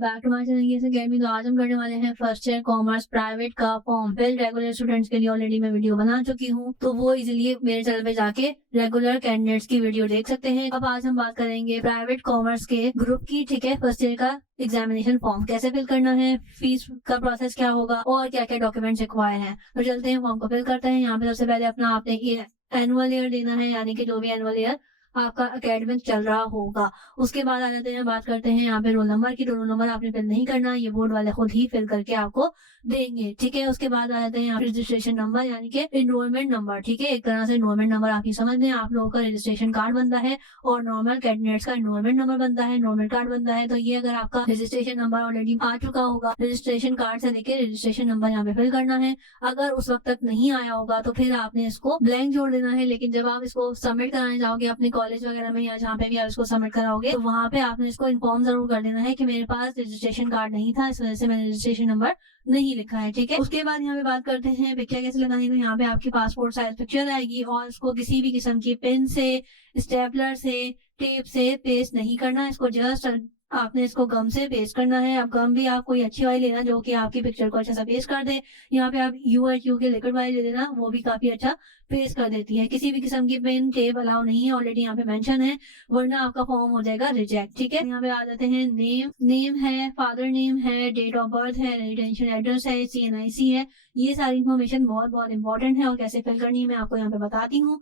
Back to my channel academy. तो आज हम करने वाले हैं फर्स्ट ईयर कॉमर्स प्राइवेट का फॉर्म फिल। रेगुलर स्टूडेंट्स के लिए ऑलरेडी मैं वीडियो बना चुकी हूँ, तो वो इजीली मेरे चैनल पे जाके रेगुलर कैंडिडेट्स की वीडियो देख सकते हैं। अब आज हम बात करेंगे प्राइवेट कॉमर्स के ग्रुप की, ठीक है। फर्स्ट ईयर का एग्जामिनेशन फॉर्म कैसे फिल करना है, फीस का प्रोसेस क्या होगा और क्या क्या डॉक्यूमेंट्स रिक्वायर हैं। तो चलते हैं फॉर्म को फिल करते हैं। यहाँ पे सबसे पहले अपना आपने ये एनुअल ईयर देना है, यानी कि जो भी एनुअल ईयर आपका एकेडमिक चल रहा होगा। उसके बाद आ जाते हैं, बात करते हैं यहाँ पे रोल नंबर की। तो रोल नंबर आपने फिल नहीं करना, ये बोर्ड वाले खुद ही फिल करके आपको देंगे, ठीक है। उसके बाद आ जाते हैं यहाँ रजिस्ट्रेशन नंबर, यानी कि एनरोलमेंट नंबर, ठीक है। एक तरह से एनरोलमेंट नंबर आप ही समझ लें। आप लोगों का रजिस्ट्रेशन कार्ड बनता है और नॉर्मल कैंडिडेट्स का एनरोलमेंट नंबर बनता है, एनरोलमेंट कार्ड बनता है। तो ये अगर आपका रजिस्ट्रेशन नंबर ऑलरेडी आ चुका होगा, रजिस्ट्रेशन कार्ड से लेके रजिस्ट्रेशन नंबर यहाँ पे फिल करना है। अगर उस वक्त तक नहीं आया होगा तो फिर आपने इसको ब्लैंक जोड़ देना है। लेकिन जब आप इसको सबमिट कराने जाओगे अपने कॉलेज वगैरह में या जहाँ पे भी आप इसको सबमिट कराओगे, तो वहाँ पे आपने इसको इन्फॉर्म जरूर कर देना है कि मेरे पास रजिस्ट्रेशन कार्ड नहीं था, इस वजह से मैंने रजिस्ट्रेशन नंबर नहीं लिखा है, ठीक है। उसके बाद यहाँ पे बात करते हैं पिक्चर कैसे लगानी है। तो यहाँ पे आपकी पासपोर्ट साइज पिक्चर आएगी और इसको किसी भी किस्म की पेन से, स्टेपलर से, टेप से पेस्ट नहीं करना। इसको जस्ट आपने इसको गम से पेस्ट करना है। अब गम भी आप कोई अच्छी वाली लेना जो कि आपकी पिक्चर को अच्छा सा पेस्ट कर दे। यहाँ पे आप UHU के लिक्विड वाली ले लेना, वो भी काफी अच्छा पेस्ट कर देती है। किसी भी किस्म की पेन टेप अलाउ नहीं है, ऑलरेडी यहाँ पे मेंशन है, वरना आपका फॉर्म हो जाएगा रिजेक्ट, ठीक है। यहाँ पे आ जाते हैं नेम है, फादर नेम है, डेट ऑफ बर्थ है, रेजिडेंशियल एड्रेस है, CNIC है। ये सारी इन्फॉर्मेशन बहुत बहुत इंपॉर्टेंट है और कैसे फिल करनी है मैं आपको यहाँ पे बताती हूँ।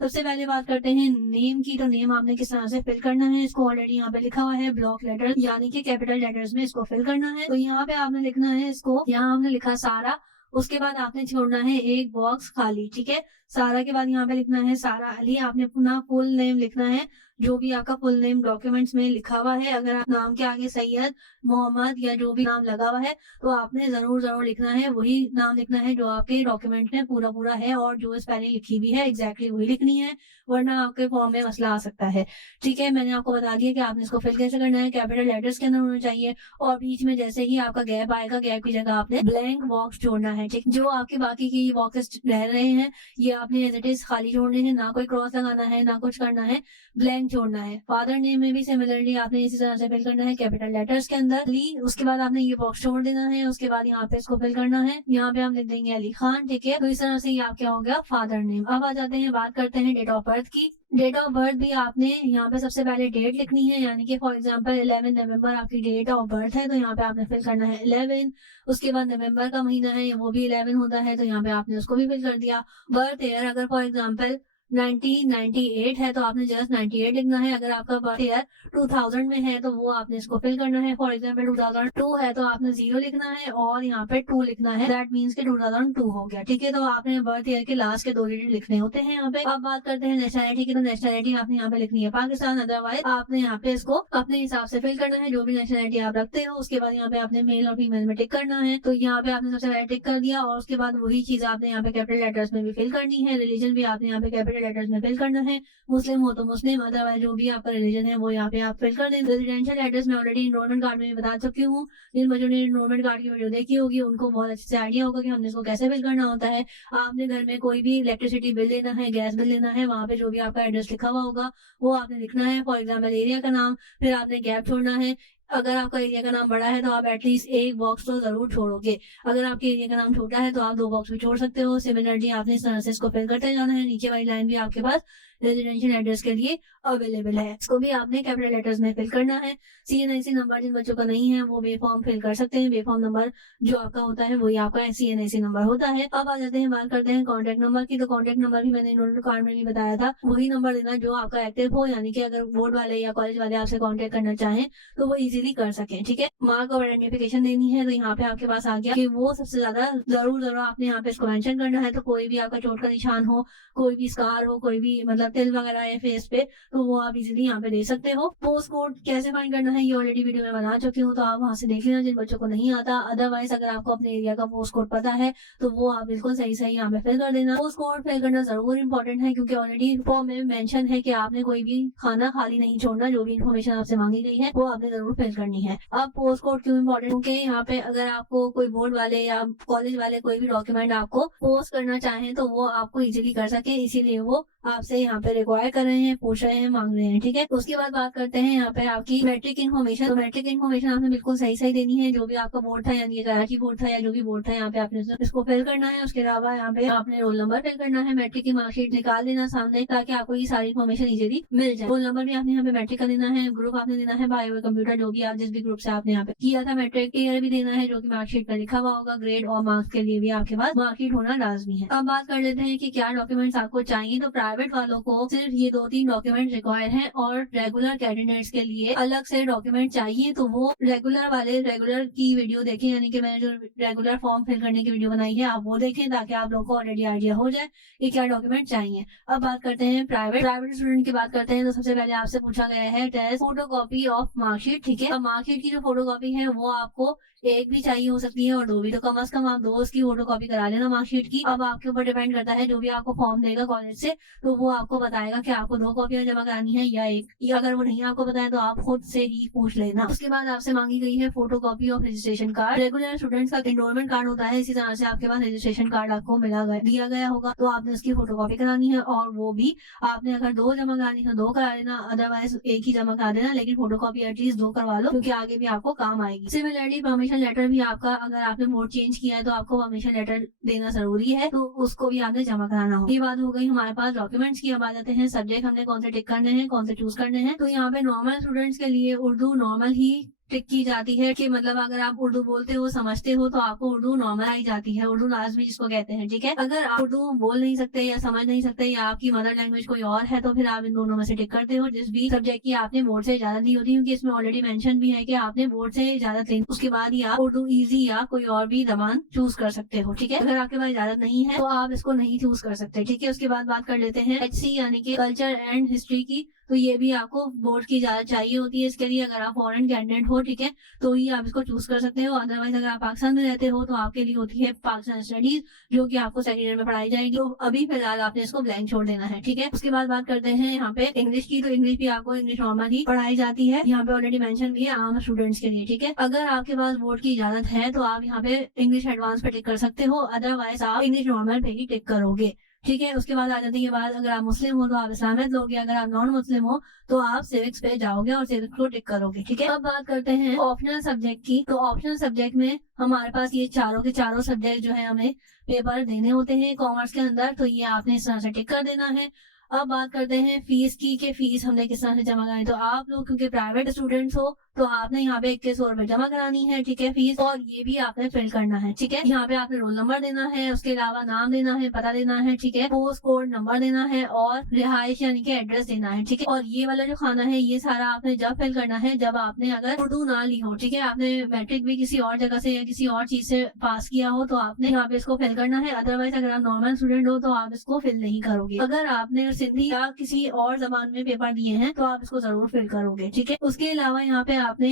सबसे पहले बात करते हैं नेम की। तो नेम आपने किस तरह से फिल करना है, इसको ऑलरेडी यहाँ पे लिखा हुआ है ब्लॉक लेटर, यानी कि कैपिटल लेटर्स में इसको फिल करना है। तो यहाँ पे आपने लिखना है इसको, यहाँ हमने लिखा सारा, उसके बाद आपने छोड़ना है एक बॉक्स खाली, ठीक है। सारा के बाद यहाँ पे लिखना है सारा अली। आपने पुनः फुल नेम लिखना है, जो भी आपका फुल नेम डॉक्यूमेंट्स में लिखा हुआ है। अगर आप नाम के आगे सैयद, मोहम्मद या जो भी नाम लगा हुआ है तो आपने जरूर लिखना है, वही नाम लिखना है जो आपके डॉक्यूमेंट में पूरा है, और जो स्पेलिंग लिखी हुई है एग्जैक्टली वही लिखनी है, वरना आपके फॉर्म में मसला आ सकता है, ठीक है। मैंने आपको बता दिया कि आपने इसको फिल कैसे करना है। कैपिटल लेटर्स के अंदर होना चाहिए और बीच में जैसे ही आपका गैप आएगा, गैप की जगह आपने ब्लैंक बॉक्स जोड़ना है, ठीक। जो आपके बाकी की बॉक्सेस रह रहे हैं ये आपने एज इट इज खाली छोड़ने हैं, ना कोई क्रॉस लगाना है ना कुछ करना है, ब्लैंक छोड़ना है। फादर नेम में भी सिमिलरली आपने इसी तरह से फिल करना है कैपिटल लेटर्स के अंदर अली। उसके बाद आपने ये बॉक्स छोड़ देना है, उसके बाद यहाँ पे इसको फिल करना है। यहाँ पे हम लिख देंगे अली खान, ठीक है। तो इस तरह से ये आप क्या हो गया, फादर नेम। अब आ जाते हैं, बात करते हैं डेट ऑफ बर्थ की। डेट ऑफ बर्थ भी आपने यहाँ पे सबसे पहले डेट लिखनी है, यानी कि फॉर एग्जांपल 11 नवंबर आपकी डेट ऑफ बर्थ है, तो यहाँ पे आपने फिल करना है 11। उसके बाद नवंबर का महीना है वो भी 11 होता है, तो यहाँ पे आपने उसको भी फिल कर दिया। बर्थ ईयर अगर फॉर एग्जांपल 1998 है तो आपने जस्ट 98 लिखना है। अगर आपका बर्थ ईयर 2000 में है तो वो आपने इसको फिल करना है। फॉर एग्जांपल 2002 है तो आपने 0 लिखना है और यहाँ पे 2 लिखना है, दैट मीन्स के 2002 हो गया, ठीक है। तो आपने बर्थ ईयर के लास्ट के 2 डिजिट लिखने होते हैं यहाँ पे। अब बात करते हैं नेशनलिटी की। तो नेशनलिटी आपने यहाँ पे लिखनी है पाकिस्तान, अदरवाइज आपने यहाँ पे इसको अपने हिसाब से फिल करना है, जो भी नेशनलिटी आप रखते हो। उसके बाद यहाँ पे आपने मेल और फीमेल में टिक करना है, तो यहाँ पे आपने सबसे पहले टिक कर दिया और उसके बाद वही चीज आपने यहाँ पे कैपिटल लेटर्स में भी फिल करनी है। रिलीजन भी आपने यहाँ पे कैपिटल लेटर्स में फिल करना है, मुस्लिम हो तो मुस्लिम, अदरवाइज जो भी आपका रिलीजन है वो यहाँ पे आप फिल कर दें। रेजिडेंशियल एड्रेस में ऑलरेडी एनरोलमेंट कार्ड में बता चुकी हूँ, जिन बच्चों ने एनरोलमेंट कार्ड की वीडियो देखी होगी उनको बहुत अच्छे से आइडिया होगा कि हमने इसको कैसे फिल करना होता है। आपने घर में कोई भी इलेक्ट्रिसिटी बिल लेना है, गैस बिल लेना है, वहाँ पे जो भी आपका एड्रेस लिखा हुआ होगा वो आपने लिखना है। फॉर एग्जाम्पल एरिया का नाम, फिर आपने गैप छोड़ना है। अगर आपका एरिया का नाम बड़ा है तो आप एटलीस्ट एक बॉक्स तो जरूर छोड़ोगे, अगर आपके एरिया का नाम छोटा है तो आप 2 बॉक्स भी छोड़ सकते हो। सिमिलरली आपने इस तरह से इसको फिल करते जाना है। नीचे वाली लाइन भी आपके पास रेजिडेंशियल एड्रेस के लिए अवेलेबल है, इसको भी आपने कैपिटल लेटर्स में फिल करना है। CNIC नंबर जिन बच्चों का नहीं है वो बे फॉर्म फिल कर सकते हैं, बे फॉर्म नंबर जो आपका होता है वही आपका CNIC नंबर होता है। अब आ जाते हैं, बात करते हैं कॉन्टेक्ट नंबर की। तो कॉन्टेक्ट नंबर भी मैंने एनरोलमेंट कार्ड में भी बताया था, वही नंबर देना जो आपका एक्टिव हो, यानी कि अगर बोर्ड वाले या कॉलेज वाले आपसे कॉन्टेक्ट करना चाहें तो वो इजीली कर सके, ठीक है। मार्क और आइडेंटिफिकेशन देनी है, तो यहाँ पे आपके पास आ गया कि वो सबसे ज्यादा जरूर आपने यहाँ पे इसको मेंशन करना है। तो कोई भी आपका चोट का निशान हो, कोई भी स्कार हो, कोई भी मतलब तिल वगैरह है फेस पे, तो वो आप इजीली यहाँ पे दे सकते हो। पोस्ट कोड कैसे फाइंड करना है ये ऑलरेडी वीडियो में बना चुकी हूँ, तो आप वहाँ से देख लेना जिन बच्चों को नहीं आता। अदरवाइज अगर आपको अपने एरिया का पोस्ट कोड पता है तो वो आप बिल्कुल सही यहाँ पे फिल कर देना। पोस्ट कोड फिल करना जरूर इंपॉर्टेंट है, क्योंकि ऑलरेडी फॉर्म में मेंशन है कि आपने कोई भी खाना खाली नहीं छोड़ना, जो भी इन्फॉर्मेशन आपसे मांगी गई है वो आपने जरूर फिल करनी है। अब पोस्ट कोड क्यों इंपॉर्टेंट, क्योंकि यहाँ पे अगर आपको कोई बोर्ड वाले या कॉलेज वाले कोई भी डॉक्यूमेंट आपको पोस्ट करना चाहें तो वो आपको इजीली कर सके, इसीलिए वो आपसे यहाँ यहाँ पे रिक्वायर कर रहे हैं, पूछ रहे हैं, मांग रहे हैं, ठीक है। उसके बाद बात करते हैं यहाँ पे आपकी मैट्रिक इन्फॉर्मेशन। तो मैट्रिक इन्फॉर्मेशन आपने बिल्कुल सही देनी है, जो भी आपका बोर्ड था, यानी कराची बोर्ड था या जो भी बोर्ड था, यहाँ पे आपने इसको फिल करना है। उसके अलावा यहाँ पे आपने रोल नंबर फिल करना है, मैट्रिक की मार्कशीट निकाल देना सामने, ताकि आपको ये सारी इन्फॉर्मेशन इजीली मिल जाए। रोल नंबर भी आपने यहाँ पे मैट्रिक का देना है, ग्रुप आपने देना है बायो कंप्यूटर, जो भी आप जिस भी ग्रुप से आपने यहाँ पे किया था मैट्रिक, ईयर भी देना है जो की मार्कशीट पर लिखा हुआ होगा, ग्रेड और मार्क्स के लिए भी आपके पास मार्कशीट होना लाजमी है। अब बात कर लेते हैं कि क्या डॉक्यूमेंट्स आपको चाहिए। तो प्राइवेट वालों को सिर्फ ये 2-3 डॉक्यूमेंट रिक्वायर है और रेगुलर कैंडिडेट्स के लिए अलग से डॉक्यूमेंट चाहिए। तो वो रेगुलर की वीडियो देखें, यानी कि मैंने जो रेगुलर फॉर्म फिल करने की वीडियो बनाई है आप वो देखें, ताकि आप लोगों को ऑलरेडी आइडिया हो जाए कि क्या डॉक्यूमेंट चाहिए। अब बात करते हैं प्राइवेट स्टूडेंट की बात करते हैं। तो सबसे पहले आपसे पूछा गया है test photo copy of marksheet, ठीक है। अब मार्कशीट की जो फोटो कॉपी है वो आपको एक भी चाहिए हो सकती है और दो भी, तो कम से कम आप 2 उसकी फोटो कॉपी करा लेना मार्कशीट की। अब आपके ऊपर डिपेंड करता है, जो भी आपको फॉर्म देगा कॉलेज से तो वो आपको बताएगा कि आपको 2 कॉपियां जमा करानी है या एक, या अगर वो नहीं आपको बताए तो आप खुद से ही पूछ लेना। उसके बाद आपसे मांगी गई है photo copy of registration card. Regular students का एनरोलमेंट कार्ड होता है, इसी तरह से आपके पास रजिस्ट्रेशन कार्ड आपको दिया गया होगा, तो आपने उसकी फोटो कॉपी करानी है। और वो भी आपने अगर 2 जमा करानी है 2 करा लेना, अदरवाइज एक ही जमा करा देना, लेकिन फोटो कॉपी एटलीस्ट 2 करवा लो, क्योंकि आगे भी आपको काम आएगी। सिमिलरली परमिशन लेटर भी आपका, अगर आपने मोड चेंज किया है तो आपको परमिशन लेटर देना जरूरी है, तो उसको भी आपने जमा कराना हो। ये बात हो गई हमारे पास डॉक्यूमेंट्स की। अब आ जाते हैं सब्जेक्ट हमने कौन से टिक करने हैं, कौन से चूज करने हैं। तो यहाँ पे नॉर्मल स्टूडेंट्स के लिए उर्दू नॉर्मल ही टिक की जाती है, कि मतलब अगर आप उर्दू बोलते हो, समझते हो, तो आपको उर्दू नॉर्मल आई जाती है, उर्दू लाजमी जिसको कहते हैं, ठीक है। अगर आप उर्दू बोल नहीं सकते या समझ नहीं सकते या आपकी मदर लैंग्वेज कोई और है, तो फिर आप इन दोनों में से टिक करते हो, जिस भी सब्जेक्ट की आपने बोर्ड से इजाजत दी होती है, क्योंकि इसमें ऑलरेडी मेंशन भी है कि आपने बोर्ड से इजाजत ली, उसके बाद ही आप उर्दू ईजी या कोई और भी जबान चूज कर सकते हो, ठीक है। अगर आपके पास इजाजत नहीं है तो आप इसको नहीं चूज कर सकते, ठीक है। उसके बाद बात कर लेते हैं HC यानी कि कल्चर एंड हिस्ट्री की। तो ये भी आपको बोर्ड की इजाजत चाहिए होती है इसके लिए, अगर आप फॉरेन कैंडिडेट हो, ठीक है, तो ही आप इसको चूज कर सकते हो। अदरवाइज अगर आप पाकिस्तान में रहते हो तो आपके लिए होती है पाकिस्तान स्टडीज, जो कि आपको सेकेंड ईयर में पढ़ाई जाएगी। तो अभी फिलहाल आपने इसको ब्लैंक छोड़ देना है, ठीक है। उसके बाद बात करते हैं यहाँ पे इंग्लिश की। तो इंग्लिश भी आपको इंग्लिश नॉर्मल ही पढ़ाई जाती है, यहाँ पे ऑलरेडी मेंशन भी है आम स्टूडेंट्स के लिए, ठीक है। अगर आपके पास बोर्ड की इजाजत है तो आप यहाँ पे इंग्लिश एडवांस पे टिक कर सकते हो, अदरवाइज आप इंग्लिश नॉर्मल पे ही टिक करोगे, ठीक है। उसके बाद आ जाती है बात, अगर आप मुस्लिम हो तो आप इस्लामियत लोगे, अगर आप नॉन मुस्लिम हो तो आप सिविक्स पे जाओगे और सिविक्स को टिक करोगे, ठीक है। अब बात करते हैं ऑप्शनल सब्जेक्ट की। तो ऑप्शनल सब्जेक्ट में हमारे पास ये चारों के चारों सब्जेक्ट जो है हमें पेपर देने होते हैं कॉमर्स के अंदर, तो ये आपने इस तरह से टिक कर देना है। अब बात करते हैं फीस की, कि फीस हमने किस तरह से जमा करानी। तो आप लोग क्योंकि प्राइवेट स्टूडेंट्स हो तो आपने यहाँ पे 2100 रुपए जमा करानी है, ठीक है, फीस, और ये भी आपने फिल करना है, ठीक है। यहाँ पे आपने रोल नंबर देना है, उसके अलावा नाम देना है, पता देना है, ठीक है, पोस्ट कोड नंबर देना है और रिहाइश यानी कि एड्रेस देना है, ठीक है। और ये वाला जो खाना है ये सारा आपने जब फिल करना है जब आपने अगर उर्दू ना ली हो, ठीक है, आपने मैट्रिक भी किसी और जगह से या किसी और चीज से पास किया हो तो आपने यहाँ पे इसको फिल करना है। अदरवाइज अगर आप नॉर्मल स्टूडेंट हो तो आप इसको फिल नहीं करोगे। अगर आपने सिंधी या किसी और जबान में पेपर दिए हैं तो आप इसको जरूर फिल करोगे, ठीक है। उसके अलावा यहाँ पे आपने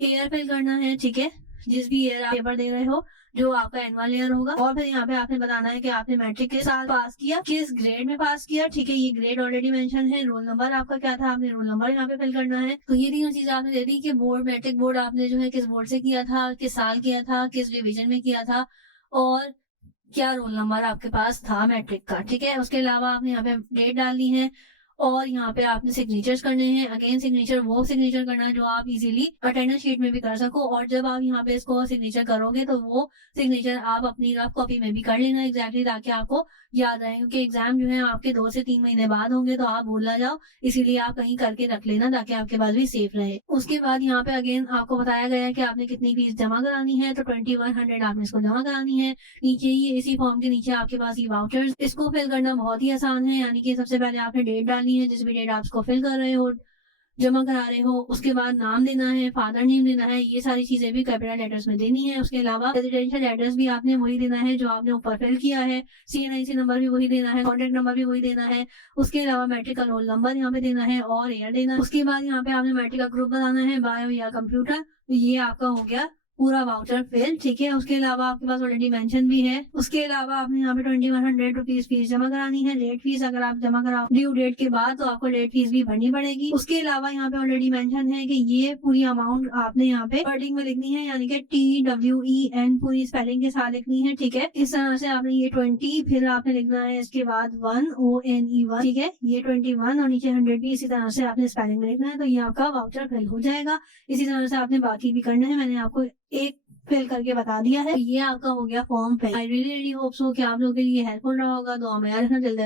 ईयर फिल करना है, ठीक है, जिस भी ईयर आप पेपर दे रहे हो, जो आपका एनुअल ईयर होगा। और फिर यहाँ पे आपने बताना है कि आपने मैट्रिक के साथ पास किया, किस ग्रेड में पास किया, ठीक है, ये ग्रेड ऑलरेडी मेंशन है। रोल नंबर आपका क्या था, आपने रोल नंबर यहाँ पे फिल करना है। तो ये तीनों चीजें आपने दे दी कि बोर्ड, मैट्रिक बोर्ड आपने जो है किस बोर्ड से किया था, किस साल किया था, किस डिवीजन में किया था और क्या रोल नंबर आपके पास था मैट्रिक का, ठीक है। उसके अलावा आपने यहाँ पे डेट डालनी है और यहाँ पे आपने सिग्नेचर्स करने हैं। अगेन सिग्नेचर वो सिग्नेचर करना है जो आप इजीली अटेंडेंस शीट में भी कर सको, और जब आप यहाँ पे इसको सिग्नेचर करोगे तो वो सिग्नेचर आप अपनी रफ कॉपी में भी कर लेना एग्जैक्टली, ताकि आपको याद रहे, क्योंकि एग्जाम जो है आपके 2 से 3 महीने बाद होंगे तो आप भूल ना जाओ, इसीलिए आप कहीं करके रख लेना ताकि आपके पास भी सेफ रहे। उसके बाद यहाँ पे अगेन आपको बताया गया है कि आपने कितनी फीस जमा करानी है। तो 2100 आपने इसको जमा करानी है। नीचे ही इसी फॉर्म के नीचे आपके पास ये वाउचर्स, इसको फिल करना बहुत ही आसान है, यानी कि सबसे पहले आपने डेट डालनी है, जिस भी डेट आप इसको फिल कर रहे हो, जमा करा रहे हो, उसके बाद नाम देना है, फादर नेम देना है, ये सारी चीजें भी कैपिटल लेटर्स में देनी है। उसके अलावा रेजिडेंशियल एड्रेस भी आपने वही देना है जो आपने ऊपर फिल किया है, CNIC नंबर भी वही देना है, कॉन्टेक्ट नंबर भी वही देना है। उसके अलावा मैट्रिक का रोल नंबर यहाँ पे देना है और ईयर देना है। उसके बाद यहाँ पे आपने मैट्रिक का ग्रुप बताना है, बायो या कंप्यूटर। ये आपका हो गया पूरा वाउचर फिल। ठीक है, उसके अलावा आपके पास ऑलरेडी मेंशन भी है। उसके अलावा आपने यहाँ पे 2100 रुपीज फीस जमा करानी है। लेट फीस अगर आप जमा कराओ ड्यू डेट के बाद तो आपको लेट फीस भी भरनी पड़ेगी। उसके अलावा यहाँ पे ऑलरेडी मेंशन है कि ये पूरी अमाउंट आपने यहाँ पे वर्डिंग में लिखनी है, यानी कि TWEN पूरी स्पेलिंग के साथ लिखनी है। ठीक है, इस तरह से आपने ये 20 फिर आपने लिखना है इसके बाद 1 ठीक है, ये 21 और नीचे 100 भी इसी तरह से आपने स्पेलिंग में लिखना है। तो ये आपका वाउचर फिल हो जाएगा। इसी तरह से आपने बाकी भी करना है, मैंने आपको एक फिल करके बता दिया है। ये आपका हो गया form fill. I really hope so कि आप लोगों के लिए हेल्पफुल रहा होगा। दुआ में याद रखना। जल्दी